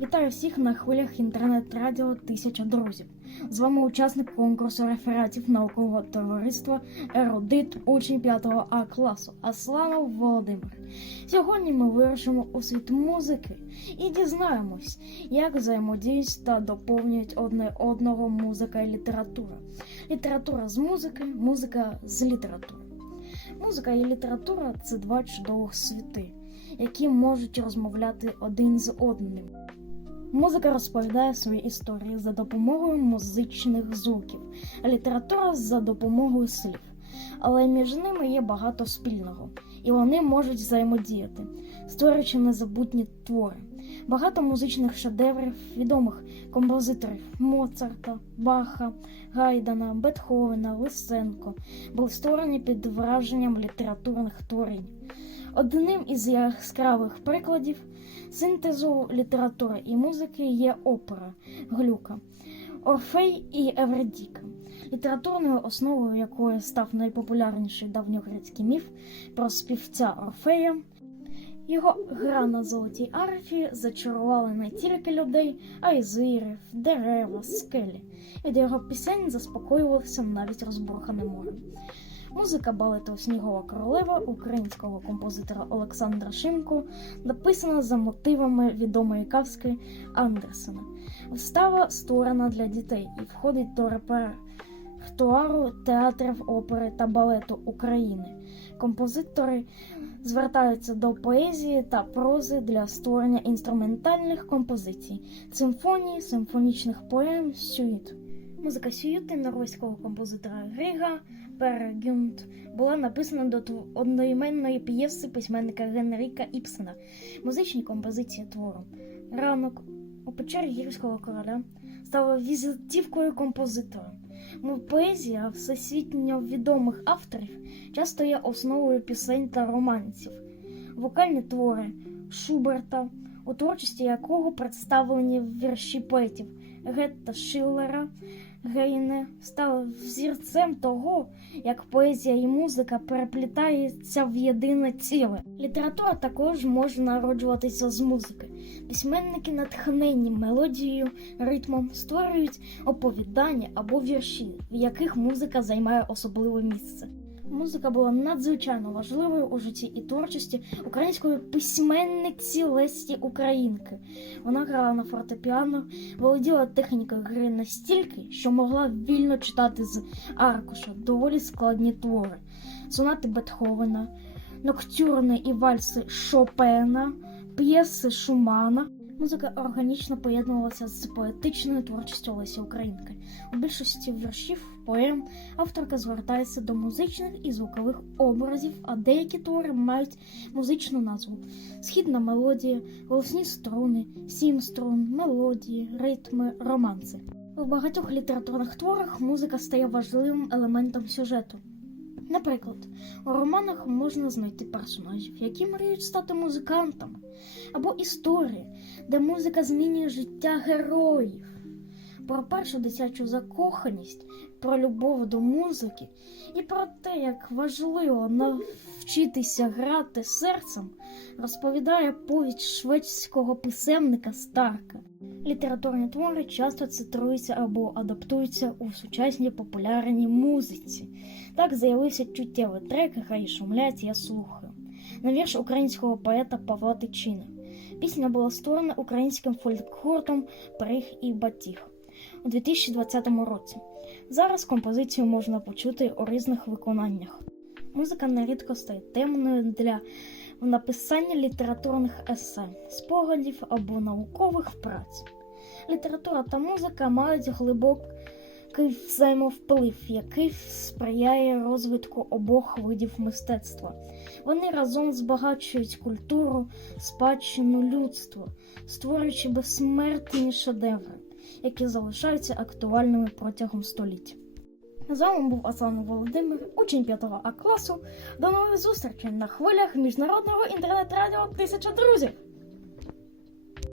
Вітаю всіх на хвилях інтернет-радіо Тисяча друзів. З вами учасник конкурсу рефератів наукового товариства Ерудит учень 5 А класу Асланов Володимир. Сьогодні ми вирушимо у світ музики і дізнаємось, як взаємодіють та доповнюють одне одного музика і література. Література з музики, музика з літератури. Музика і література це два чудових світи, які можуть розмовляти один з одним. Музика розповідає свої історії за допомогою музичних звуків, а література за допомогою слів. Але між ними є багато спільного, і вони можуть взаємодіяти, створюючи незабутні твори. Багато музичних шедеврів відомих композиторів Моцарта, Баха, Гайдана, Бетховена, Лисенко були створені під враженням літературних творень. Одним із яскравих прикладів синтезу літератури і музики є опера Глюка, Орфей і Евредіка, літературною основою якої став найпопулярніший давньогрецький міф про співця Орфея. Його гра на золотій арфі зачарувала не тільки людей, а й звірів, дерева, скелі. Від його пісень заспокоювався навіть розбурхане море. Музика балету Снігова королева українського композитора Олександра Шимко написана за мотивами відомої казки Андерсена. Вистава створена для дітей і входить до репертуару театрів опери та балету України. Композитори звертаються до поезії та прози для створення інструментальних композицій, симфоній, симфонічних поем, сюїт. Музика сюїти норвезького композитора Грига Пергюнд була написана до одноіменної п'єси письменника Генріка Іпсена. Музичні композиції твору. Ранок у печері гірського короля стала візитівкою композитора. Поезія всесвітньо відомих авторів часто є основою пісень та романців. Вокальні твори Шуберта, у творчості якого представлені вірші поетів Гетта Шиллера, Гейне став взірцем того, як поезія і музика переплітаються в єдине ціле. Література також може народжуватися з музики. Письменники, натхнені мелодією, ритмом, створюють оповідання або вірші, в яких музика займає особливе місце. Музика була надзвичайно важливою у житті і творчості української письменниці Лесті Українки. Вона грала на фортепіано, володіла технікою гри настільки, що могла вільно читати з аркуша доволі складні твори, сонати Бетховена, ноктюрни і вальси Шопена, п'єси Шумана. Музика органічно поєднувалася з поетичною творчістю Лесі Українки. У більшості віршів, поем авторка звертається до музичних і звукових образів, а деякі твори мають музичну назву: східна мелодія, голосні струни, сім струн, мелодії, ритми, романси. У багатьох літературних творах музика стає важливим елементом сюжету. Наприклад, у романах можна знайти персонажів, які мріють стати музикантами, або історії, де музика змінює життя героїв. Про першу дитячу закоханість, про любов до музики і про те, як важливо навчитися грати серцем, розповідає повість шведського писемника Старка. Літературні твори часто цитруються або адаптуються у сучасній популярній музиці. Так з'явився чуттєвий трек «Хай шумлять, я слухаю на вірш українського поета Павла Тичини. Пісня була створена українським фольк-гуртом Приг і Батіг у 2020 році. Зараз композицію можна почути у різних виконаннях. Музика нерідко стає темною для написання літературних есе, спогадів або наукових праць. Література та музика мають глибокий взаємовплив, який сприяє розвитку обох видів мистецтва. Вони разом збагачують культуру, спадщину людства, створюючи безсмертні шедеври, які залишаються актуальними протягом століть. З вами був Аслан Володимир, учень 5 А класу. До нових зустрічей на хвилях міжнародного інтернет-радіо Тисяча друзів.